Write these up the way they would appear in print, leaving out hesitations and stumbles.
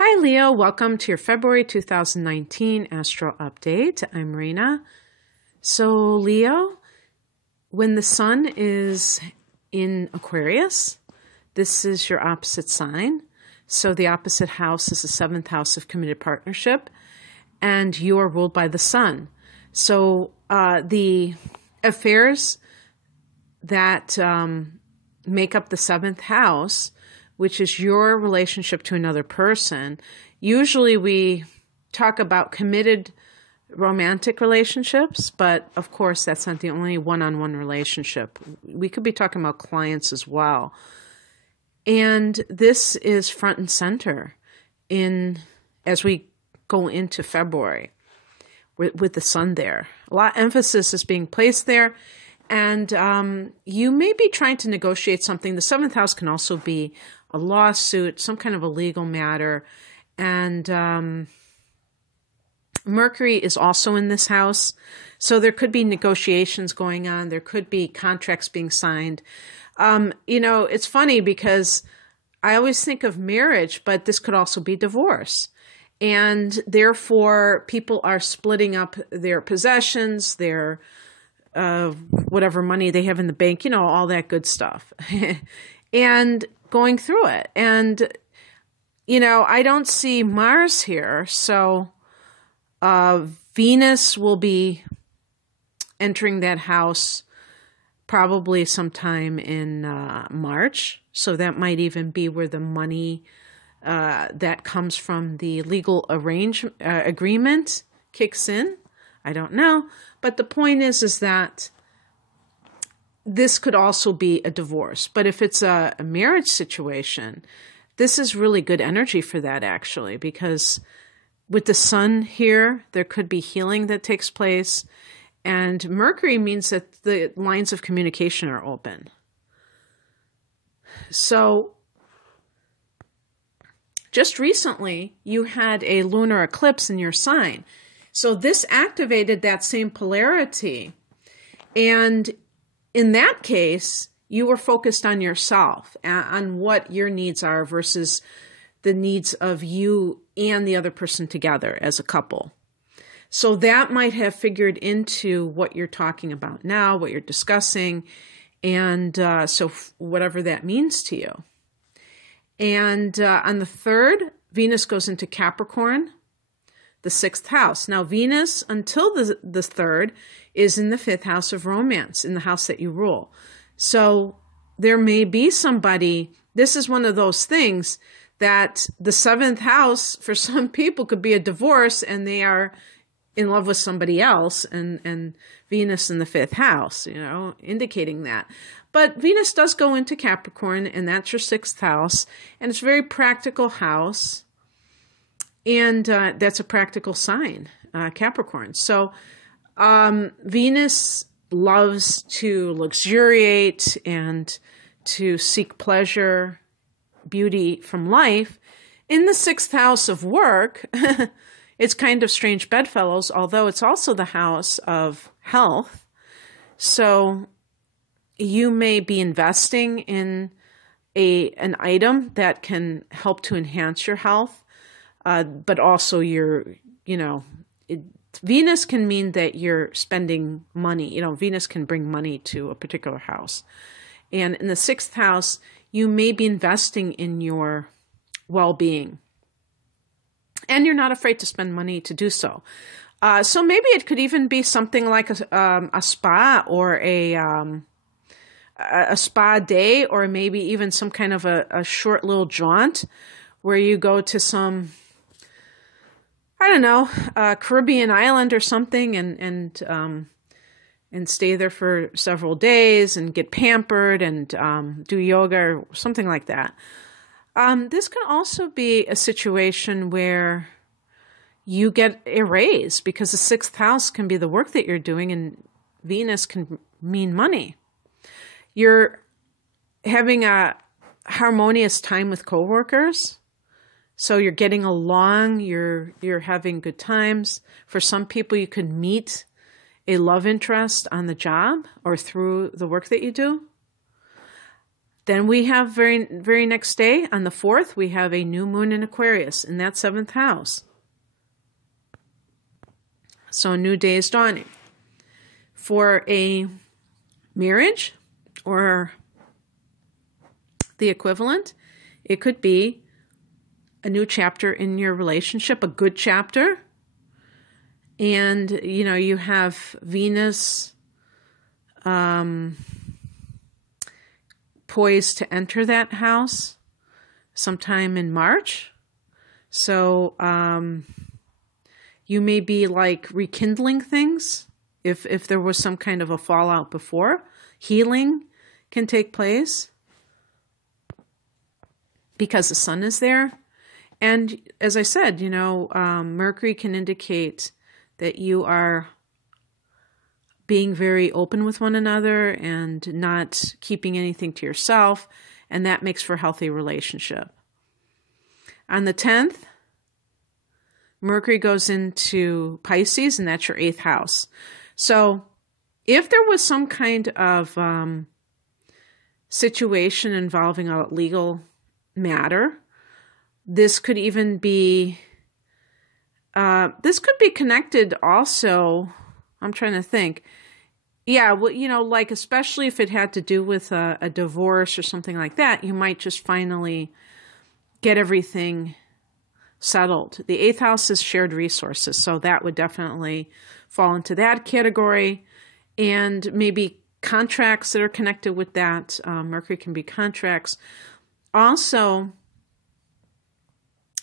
Hi, Leo. Welcome to your February 2019 Astro Update. I'm Raina. So, Leo, when the sun is in Aquarius, this is your opposite sign. So the opposite house is the seventh house of committed partnership, and you are ruled by the sun. So the affairs that make up the seventh house, which is your relationship to another person. Usually we talk about committed romantic relationships, but of course that's not the only one-on-one relationship. We could be talking about clients as well. And this is front and center as we go into February with the sun there. A lot of emphasis is being placed there. And you may be trying to negotiate something. The seventh house can also be a lawsuit, some kind of a legal matter. And Mercury is also in this house. So there could be negotiations going on. There could be contracts being signed. It's funny because I always think of marriage, but this could also be divorce. And therefore, people are splitting up their possessions, their whatever money they have in the bank, all that good stuff. And going through it. And, I don't see Mars here. So Venus will be entering that house probably sometime in March. So that might even be where the money that comes from the legal agreement kicks in. I don't know. But the point is that this could also be a divorce. But if it's a marriage situation, this is really good energy for that, actually, because with the sun here, there could be healing that takes place. And Mercury means that the lines of communication are open. So just recently, you had a lunar eclipse in your sign. So this activated that same polarity. And in that case, you were focused on yourself, on what your needs are versus the needs of you and the other person together as a couple. So that might have figured into what you're talking about now, what you're discussing, and so whatever that means to you. And on the 3rd, Venus goes into Capricorn, the 6th house. Now, Venus, until the 3rd, is in the 5th house of romance, in the house that you rule. So there may be somebody, this is one of those things that the 7th house, for some people, could be a divorce, and they are in love with somebody else, and Venus in the 5th house, indicating that. But Venus does go into Capricorn, and that's your 6th house, and it's a very practical house. And that's a practical sign, Capricorn. So Venus loves to luxuriate and to seek pleasure, beauty from life. In the 6th house of work, it's kind of strange bedfellows, although it's also the house of health. So you may be investing in an item that can help to enhance your health. But also Venus can mean that you're spending money. Venus can bring money to a particular house. And in the 6th house, you may be investing in your well-being. And you're not afraid to spend money to do so. So maybe it could even be something like a spa or a spa day, or maybe even some kind of a short little jaunt where you go to some, Caribbean island or something and stay there for several days and get pampered and do yoga or something like that. This can also be a situation where you get a raise because the 6th house can be the work that you're doing, and Venus can mean money. You're having a harmonious time with coworkers. So you're getting along, you're having good times. For some people, you could meet a love interest on the job or through the work that you do. Then we have very next day on the 4th, we have a new moon in Aquarius in that 7th house. So a new day is dawning. For a marriage or the equivalent, it could be a new chapter in your relationship, a good chapter. And, you know, you have Venus poised to enter that house sometime in March. So you may be like rekindling things if there was some kind of a fallout before. Healing can take place because the sun is there. And as I said, you know, Mercury can indicate that you are being very open with one another and not keeping anything to yourself, and that makes for a healthy relationship. On the 10th, Mercury goes into Pisces, and that's your 8th house. So if there was some kind of situation involving a legal matter, this could even be, this could be connected also, I'm trying to think. Yeah, well, you know, like especially if it had to do with a divorce or something like that, you might just finally get everything settled. The 8th house is shared resources, so that would definitely fall into that category. And maybe contracts that are connected with that. Mercury can be contracts. Also,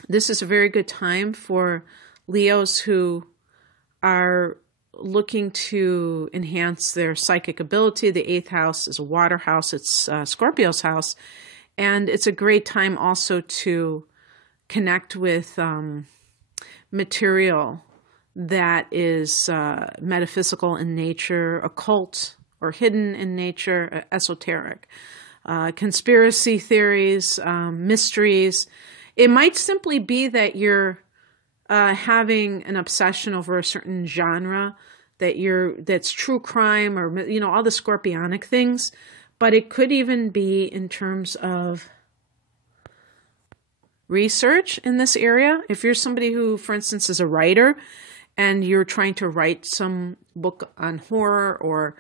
this is a very good time for Leos who are looking to enhance their psychic ability. The 8th house is a water house. It's Scorpio's house. And it's a great time also to connect with material that is metaphysical in nature, occult or hidden in nature, esoteric, conspiracy theories, mysteries. It might simply be that you're having an obsession over a certain genre, that's true crime or, you know, all the scorpionic things. But it could even be in terms of research in this area. If you're somebody who, for instance, is a writer and you're trying to write some book on horror or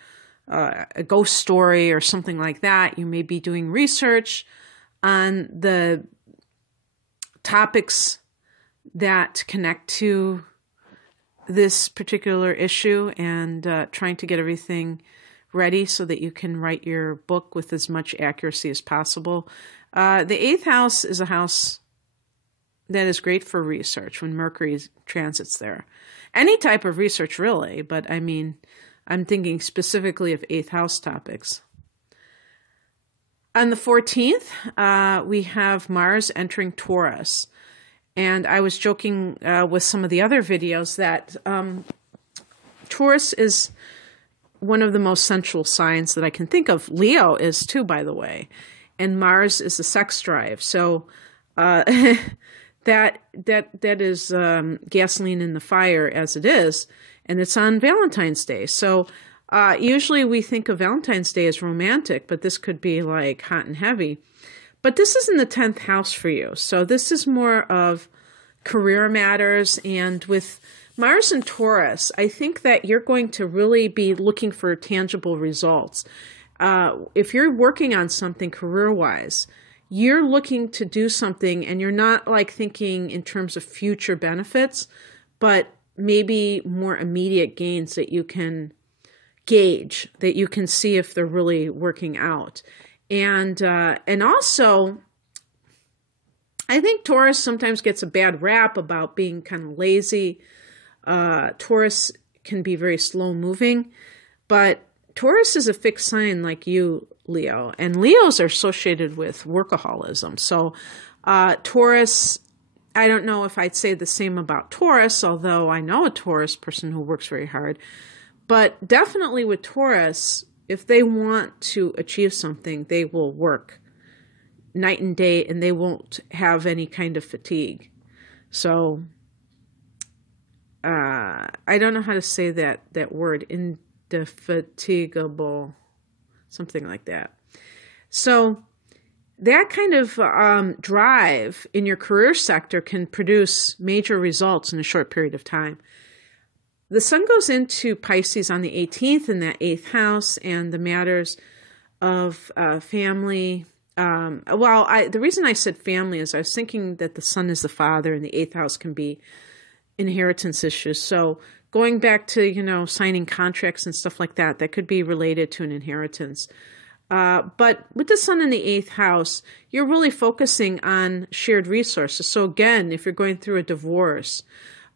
a ghost story or something like that, you may be doing research on the topics that connect to this particular issue and trying to get everything ready so that you can write your book with as much accuracy as possible. The 8th house is a house that is great for research when Mercury transits there. Any type of research, really, but I mean, I'm thinking specifically of 8th house topics. On the 14th, we have Mars entering Taurus. And I was joking with some of the other videos that Taurus is one of the most sensual signs that I can think of. Leo is too, by the way. And Mars is the sex drive. So that is gasoline in the fire as it is. And it's on Valentine's Day. So usually we think of Valentine's Day as romantic, but this could be like hot and heavy. But this is in the 10th house for you. So this is more of career matters. And with Mars and Taurus, I think that you're going to really be looking for tangible results. If you're working on something career-wise, you're looking to do something and you're not like thinking in terms of future benefits, but maybe more immediate gains that you can gauge, that you can see if they're really working out. And also, I think Taurus sometimes gets a bad rap about being kind of lazy. Taurus can be very slow moving, but Taurus is a fixed sign like you, Leo, and Leos are associated with workaholism. So Taurus, I don't know if I'd say the same about Taurus, although I know a Taurus person who works very hard. But definitely with Taurus, if they want to achieve something, they will work night and day and they won't have any kind of fatigue. So I don't know how to say that word, indefatigable, something like that. So that kind of drive in your career sector can produce major results in a short period of time. The sun goes into Pisces on the 18th in that 8th house, and the matters of family. The reason I said family is I was thinking that the sun is the father, and the 8th house can be inheritance issues. So going back to, signing contracts and stuff like that, that could be related to an inheritance. But with the sun in the 8th house, you're really focusing on shared resources. So again, if you're going through a divorce,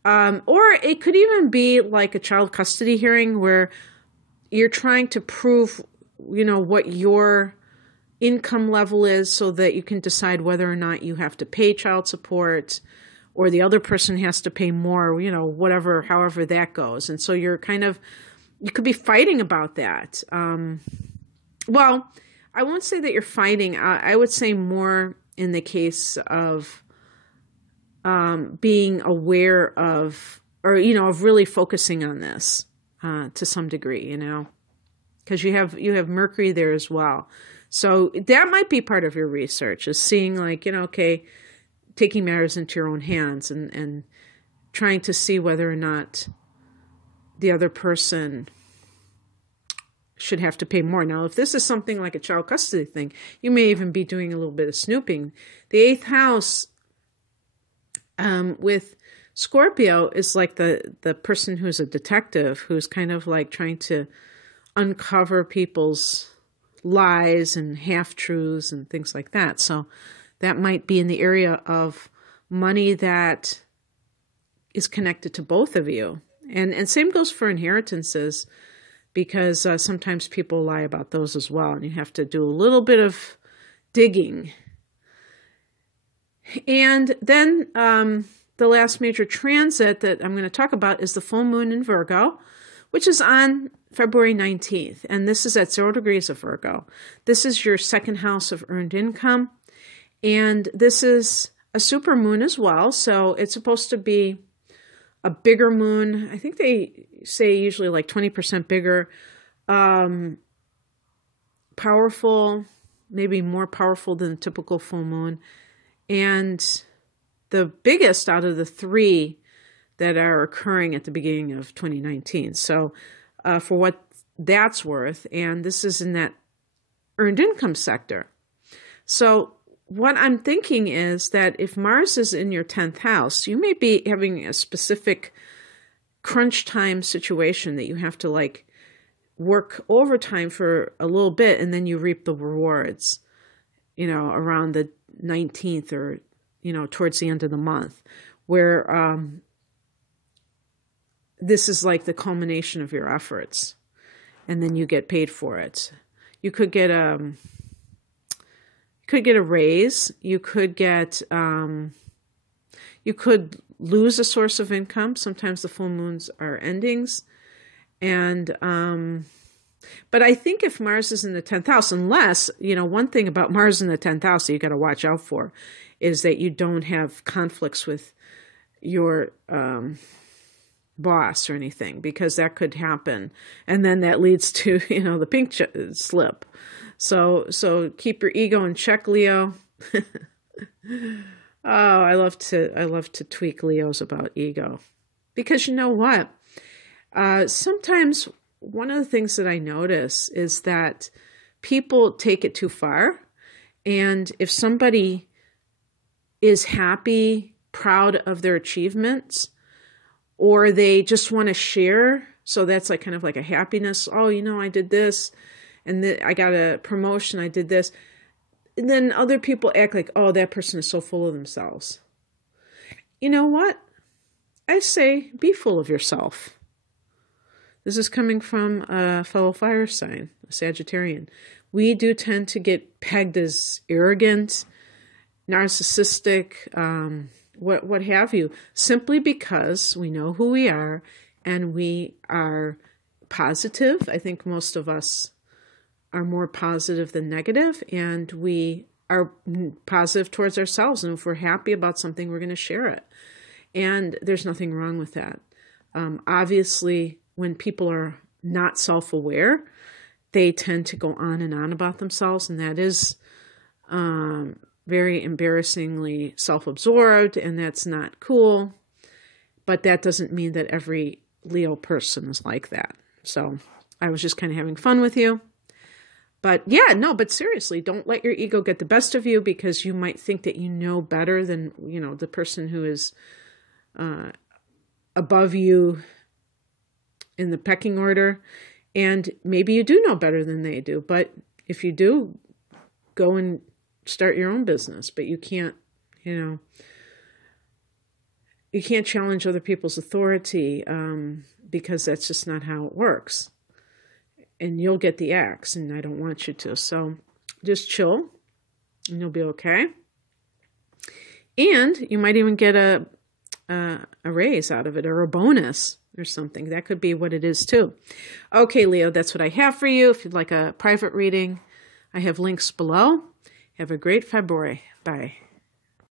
or it could even be like a child custody hearing where you're trying to prove, what your income level is so that you can decide whether or not you have to pay child support or the other person has to pay more, whatever, however that goes. And so you could be fighting about that. Well, I won't say that you're fighting. I would say more in the case of being aware of, or, of really focusing on this to some degree, because you have Mercury there as well. So that might be part of your research, is seeing taking matters into your own hands and trying to see whether or not the other person should have to pay more. Now, if this is something like a child custody thing, you may even be doing a little bit of snooping. The 8th house with Scorpio is like the person who's a detective, who's kind of like trying to uncover people's lies and half-truths and things like that. So that might be in the area of money that is connected to both of you. And same goes for inheritances, because sometimes people lie about those as well, and you have to do a little bit of digging. And then the last major transit that I'm going to talk about is the full moon in Virgo, which is on February 19th. And this is at 0 degrees of Virgo. This is your second house of earned income. And this is a super moon as well. So it's supposed to be a bigger moon. I think they say usually like 20% bigger. Powerful, maybe more powerful than a typical full moon. And the biggest out of the 3 that are occurring at the beginning of 2019. So for what that's worth, and this is in that earned income sector. So what I'm thinking is that if Mars is in your 10th house, you may be having a specific crunch time situation that you have to work overtime for a little bit, and then you reap the rewards, around the 19th or, towards the end of the month, where this is like the culmination of your efforts, and then you get paid for it. You could get a raise. You could get, you could lose a source of income. Sometimes the full moons are endings. And, but I think if Mars is in the 10th house, unless, one thing about Mars in the 10th house that you got to watch out for is that you don't have conflicts with your, boss or anything, because that could happen. And then that leads to, the pink slip. So keep your ego in check, Leo. Oh, I love to tweak Leos about ego, because you know what? Sometimes one of the things that I notice is that people take it too far. And if somebody is happy, proud of their achievements, or they just want to share, so that's kind of like a happiness. Oh, I did this, and I got a promotion, I did this. And then other people act like, oh, that person is so full of themselves. You know what? I say, be full of yourself. This is coming from a fellow fire sign, a Sagittarian. We do tend to get pegged as arrogant, narcissistic, what have you, simply because we know who we are and we are positive. I think most of us are more positive than negative, and we are positive towards ourselves. And if we're happy about something, we're going to share it. And there's nothing wrong with that. Obviously, when people are not self-aware, they tend to go on and on about themselves, and that is very embarrassingly self-absorbed, and that's not cool. But that doesn't mean that every Leo person is like that. So I was just kind of having fun with you. But yeah, no, but seriously, don't let your ego get the best of you, because you might think that you know better than, the person who is above you in the pecking order. And maybe you do know better than they do. But if you do, go and start your own business. But you can't, you can't challenge other people's authority, because that's just not how it works. And you'll get the axe, and I don't want you to. So just chill, and you'll be okay. And you might even get a raise out of it, or a bonus or something. That could be what it is too. Okay, Leo, that's what I have for you. If you'd like a private reading, I have links below. Have a great February. Bye.